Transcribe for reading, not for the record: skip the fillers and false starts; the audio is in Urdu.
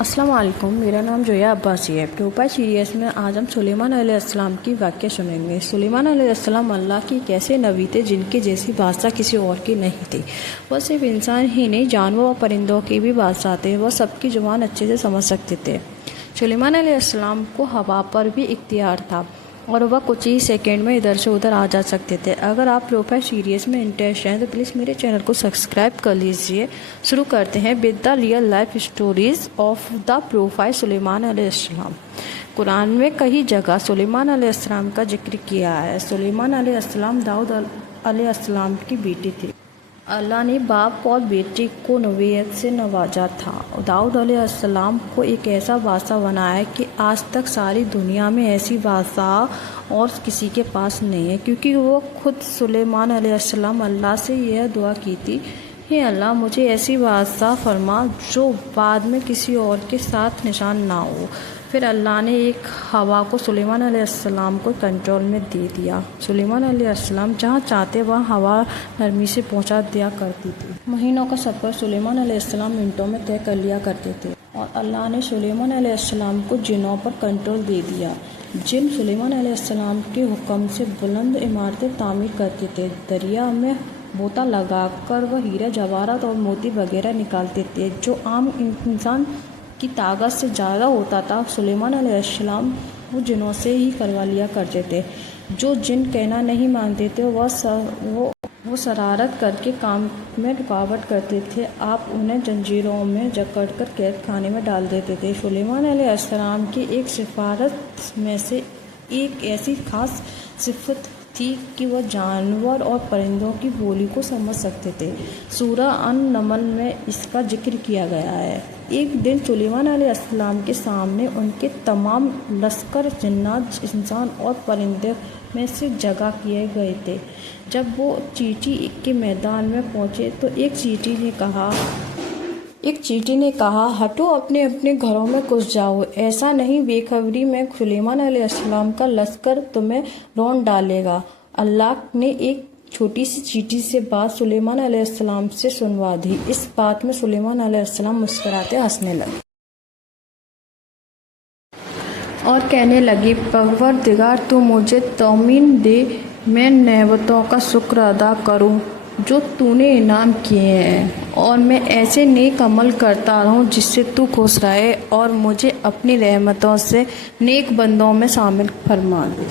السلام علیکم، میرا نام جویا عباسی ہے۔ پروفائل سیریز میں آج ہم سلیمان علیہ السلام کی واقعہ سنیں گے۔ سلیمان علیہ السلام اللہ کی ایسے نبی تھے جن کی جیسی بادشاہ کسی اور کی نہیں تھی۔ وہ صرف انسان ہی نہیں، جانور اور پرندوں کی بھی بادشاہ تھے۔ وہ سب کی زبان اچھے سے سمجھ سکتے تھے۔ سلیمان علیہ السلام کو ہوا پر بھی اختیار تھا اور وہ کچھ ہی سیکنڈ میں ادھر سے ادھر آ جا سکتے تھے۔ اگر آپ پروفائل سیریز میں انٹرسٹ ہیں تو پلیز میرے چینل کو سبسکرائب کر لیجئے۔ شروع کرتے ہیں with the real life stories of the profile Sulaiman علیہ السلام۔ قرآن میں کئی جگہ سلیمان علیہ السلام کا ذکر کیا ہے۔ سلیمان علیہ السلام داؤد علیہ السلام کی بیٹی تھی۔ اللہ نے باپ اور بیٹی کو نبوت سے نوازا تھا۔ داؤد علیہ السلام کو ایک ایسا بادشاہ بنایا کہ آج تک ساری دنیا میں ایسی بادشاہ اور کسی کے پاس نہیں ہے، کیونکہ وہ خود سلیمان علیہ السلام اللہ سے یہ دعا کی تھی، اے اللہ مجھے ایسی بادشاہ فرما جو بعد میں کسی اور کے ساتھ نشان نہ ہو۔ پھر اللہ نے ایک ہوا کو سلیمان علیہ السلام کو کنٹرول میں دے دیا۔ سلیمان علیہ السلام جہاں چاہتے وہاں ہوا نرمی سے پہنچا دیا کرتی تھی۔ مہینوں کا سفر سلیمان علیہ السلام منٹوں میں طے کر لیا کرتے تھے، اور اللہ نے سلیمان علیہ السلام کو جنوں پر کنٹرول دے دیا۔ جن سلیمان علیہ السلام کے حکم سے بلند عمارتیں تعمیر کرتے تھے۔ دریا میں غوطہ لگا کر وہ ہیرے جواہرات اور موتی وغیرہ نکالتے تھے جو عام انسان کی طاقت سے زیادہ ہوتا تھا۔ سلیمان علیہ السلام وہ جنوں سے ہی کروا لیا کرتے تھے۔ جو جن کہنا نہیں مانتے تھے وہ شرارت کر کے کام میں رکاوٹ کرتے تھے۔ آپ انہیں زنجیروں میں جکڑ کر قید خانے میں ڈال دیتے تھے۔ سلیمان علیہ السلام کی ایک صفات میں سے ایک ایسی خاص صفت تھی کہ وہ جانور اور پرندوں کی بولی کو سمجھ سکتے تھے۔ سورہ النمل میں اس کا ذکر کیا گیا ہے۔ ایک دن سلیمان علیہ السلام کے سامنے ان کے تمام لشکر جنات، انسان اور پرندے میں سے جگہ کیے گئے تھے۔ جب وہ چیٹی کے میدان میں پہنچے تو ایک چیٹی نے کہا ہٹو، اپنے اپنے گھروں میں گھس جاؤ، ایسا نہیں بے خبری میں سلیمان علیہ السلام کا لشکر تمہیں رون ڈالے گا۔ اللہ نے ایک چھوٹی سی چیٹی سے بات سلیمان علیہ السلام سے سنوا دی۔ اس بات میں سلیمان علیہ السلام مسکراتے ہنسنے لگے اور کہنے لگے، پروردگار تو مجھے طمئن دے، میں نعمتوں کا شکر ادا کروں جو تو نے انعام کیے ہیں، اور میں ایسے نیک عمل کرتا رہوں جس سے تو خوش رہے، اور مجھے اپنی رحمتوں سے نیک بندوں میں شامل فرما دے۔